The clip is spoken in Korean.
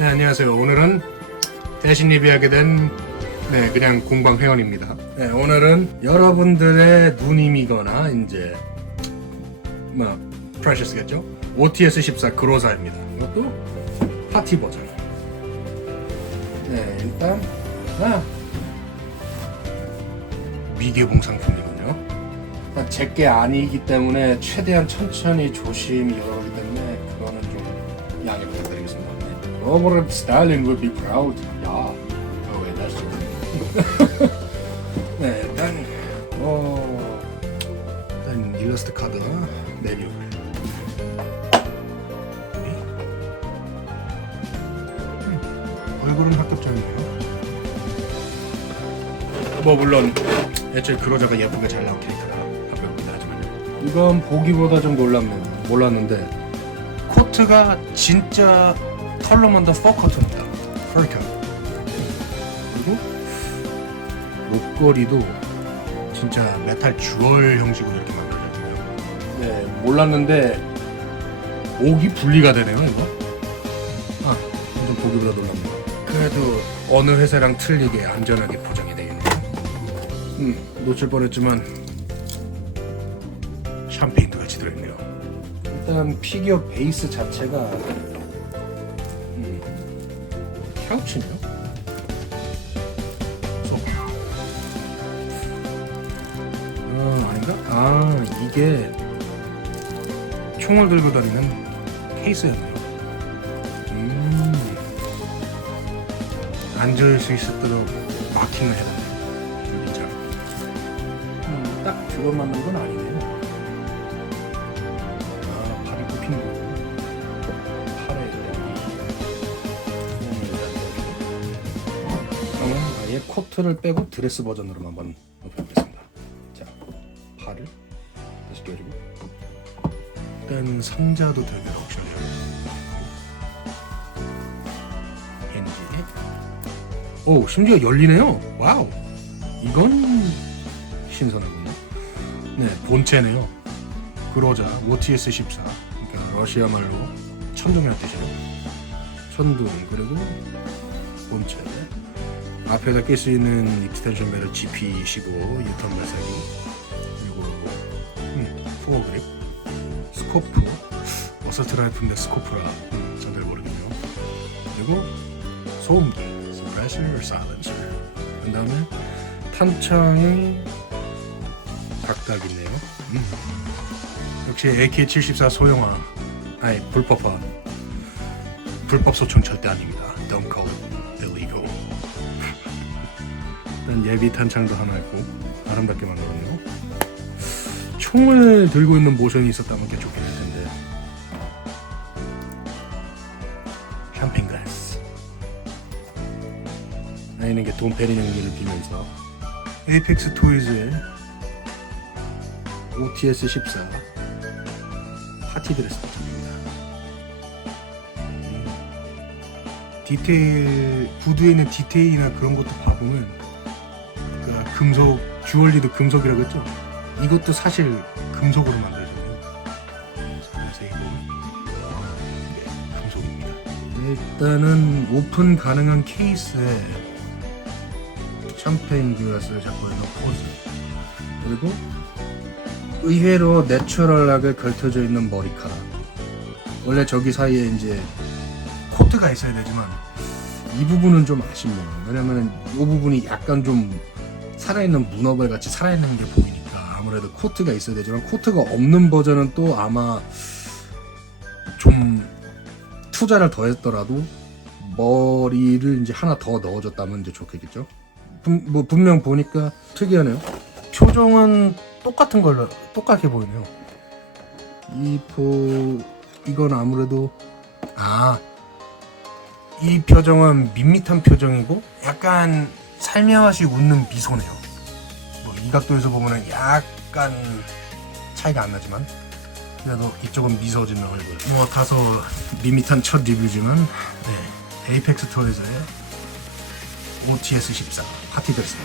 네, 안녕하세요. 오늘은 대신 리뷰하게 된 네, 그냥 공방 회원입니다. 네, 오늘은 여러분들의 누님이거나 이제 뭐 프레셔스겠죠? OTS 14 그로사입니다. 이것도 파티 버전. 네, 일단 아 미개봉 상품이군요. 제게 아니기 때문에 최대한 천천히 조심히 열어가기 때문에 그거는 좀 양해 부탁드리겠습니다. 네. Robert Stalin will be proud. 야, oh wait, that's true. 네, 일단 어 일단 일러스트 카드나 내뷰. 음, 얼굴은 합격점이에요. 뭐 물론 애초에 그로자가 예쁘게 잘 나온 캐릭터라 합격입니다 하지만 이건 보기보다 좀 놀랍네요 몰랐는데 코트가 진짜 컬러먼더 퍼커트입니다. 퍼커 그리고 목걸이도 진짜 메탈 주얼 형식으로 이렇게 만들어졌고요. 네 몰랐는데 옥이 분리가 되네요 이거. 아 완전 보기보다 놀랍네요. 그래도 어느 회사랑 틀리게 안전하게 포장이 되어 있네요. 음, 놓칠 뻔했지만 샴페인도 같이 들어있네요. 일단 피규어 베이스 자체가 음, 카우치네요. 소파. 아 아닌가? 아 이게 총을 들고 다니는 케이스였네요. 음, 앉을 수 있도록 마킹을 해놨네요. 진짜. 음, 딱 그거 맞는 건 아니네 코트를 빼고 드레스 버전으로 한번 해보겠습니다. 자, 팔을 다시 껴주고. 일단 상자도 되게 럭셔리해요. 엔진에. 오, 심지어 열리네요. 와우. 이건 신선하군요. 네, 본체네요. 그로자 OTS 14. 그러니까 러시아 말로 천둥이란 뜻이에요. 천둥 그리고 본체. 앞에다 낄 수 있는 익스텐션 배럴 GP15 유턴 발사기 그리고 음, 후어 그립 스코프 어설트 라이프인데 스코프라 음, 전잘 모르겠네요. 그리고 소음기 suppressor, silencer. 그 다음에 탄창이 각각 있네요. 음. 역시 AK-74 소형화, 아니 불법화, 불법 소총 절대 아닙니다. Don't 예비 탄창도 하나 있고 아름답게 만들었네요. 총을 들고 있는 모션이 있었다면 꽤 좋겠을 텐데. 샴페인 글라스. 아니는 게 돈 페리 연기를 빌면서 에이펙스 토이즈의 OTS 14 파티 드레스 버전입니다. 음, 디테일 구두에 있는 디테일이나 그런 것도 봐보면 그 금속 주얼리도 금속이라고 했죠. 이것도 사실 금속으로 만들어졌네요. 그래서 이거 이게 금속입니다. 일단은 오픈 가능한 케이스에 샴페인 글라스를 잡고 있는 포즈 그리고 의외로 내추럴하게 걸쳐져 있는 머리카락 원래 저기 사이에 이제 코트가 있어야 되지만 이 부분은 좀 아쉽네요 왜냐면 이 부분이 약간 좀 살아있는 문어발 같이 살아있는 게 보이니까 아무래도 코트가 있어야 되지만 코트가 없는 버전은 또 아마 좀 투자를 더 했더라도 머리를 이제 하나 더 넣어줬다면 이제 좋겠죠 분, 뭐 분명 보니까 특이하네요. 표정은 똑같은 걸로 똑같게 보이네요. 이포 이건 아무래도 아 이 표정은 밋밋한 표정이고 약간 살며시 웃는 미소네요. 뭐 이 각도에서 보면은 약간 차이가 안 나지만 그래도 이쪽은 미소 짓는 얼굴. 뭐 다소 밋밋한 첫 리뷰지만 네 에이펙스 토이즈의 OTS 14 파티 드레스